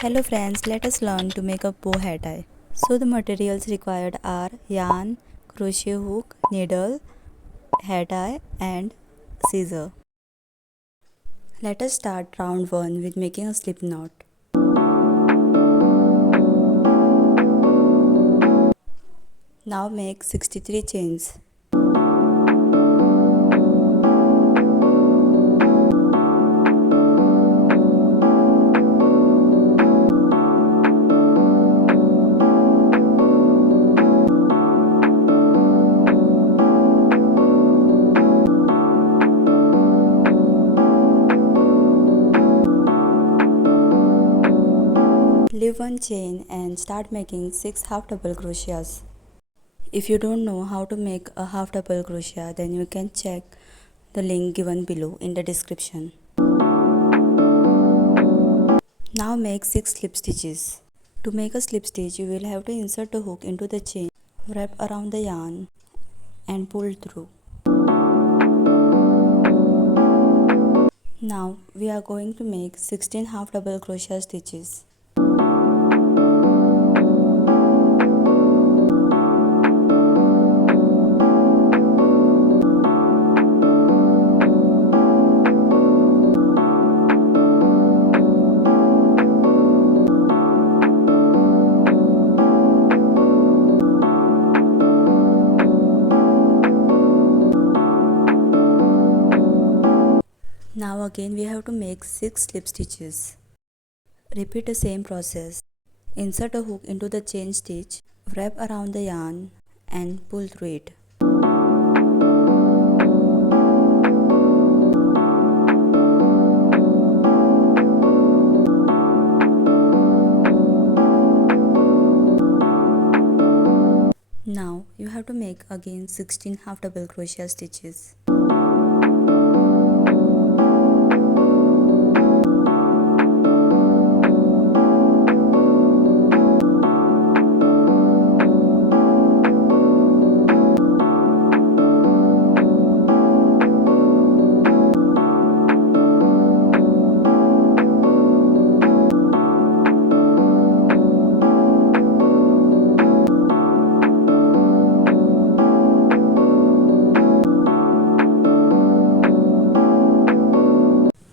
Hello friends, let us learn to make a bow hair tie. So the materials required are yarn, crochet hook, needle, hair tie and scissor. Let us start round 1 with making a slip knot. Now make 63 chains. Leave one chain and start making 6 half double crochets. If you don't know how to make a half double crochet, then you can check the link given below in the description. Now make 6 slip stitches. To make a slip stitch, you will have to insert the hook into the chain, wrap around the yarn and pull through. Now we are going to make 16 half double crochet stitches. Now again we have to make 6 slip stitches. Repeat the same process. Insert a hook into the chain stitch, wrap around the yarn and pull through it. Now you have to make again 16 half double crochet stitches.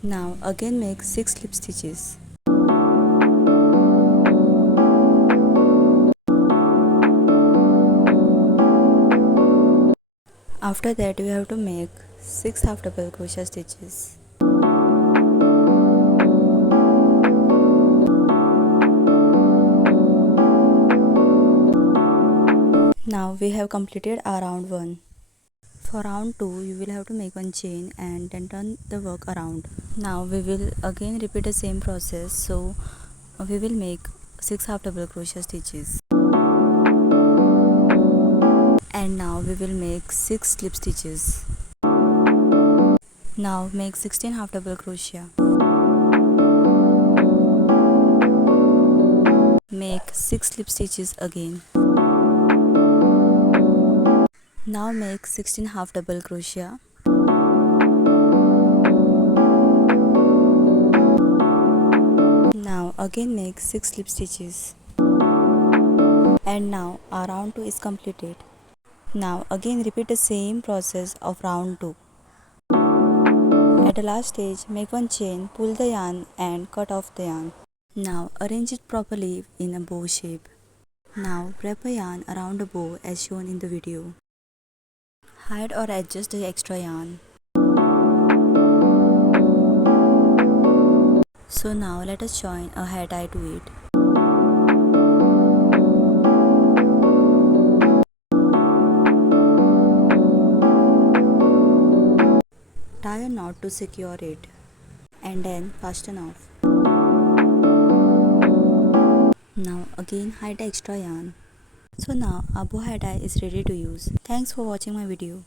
Now again make 6 slip stitches. After that you have to make 6 half double crochet stitches. Now we have completed our round 1. For round 2 you will have to make one chain and then turn the work around. Now we will again repeat the same process, so we will make 6 half double crochet stitches. And now we will make 6 slip stitches. Now make 16 half double crochet. Make 6 slip stitches again. Now make 16 half double crochet. Now again make 6 slip stitches. And now our round 2 is completed. Now again repeat the same process of round 2. At the last stage, make one chain, pull the yarn and cut off the yarn. Now arrange it properly in a bow shape. Now wrap a yarn around the bow as shown in the video. Hide or adjust the extra yarn. So now let us join a hair tie to it. Tie a knot to secure it and then fasten off. Now again hide the extra yarn. So now our bow hair tie is ready to use. Thanks for watching my video.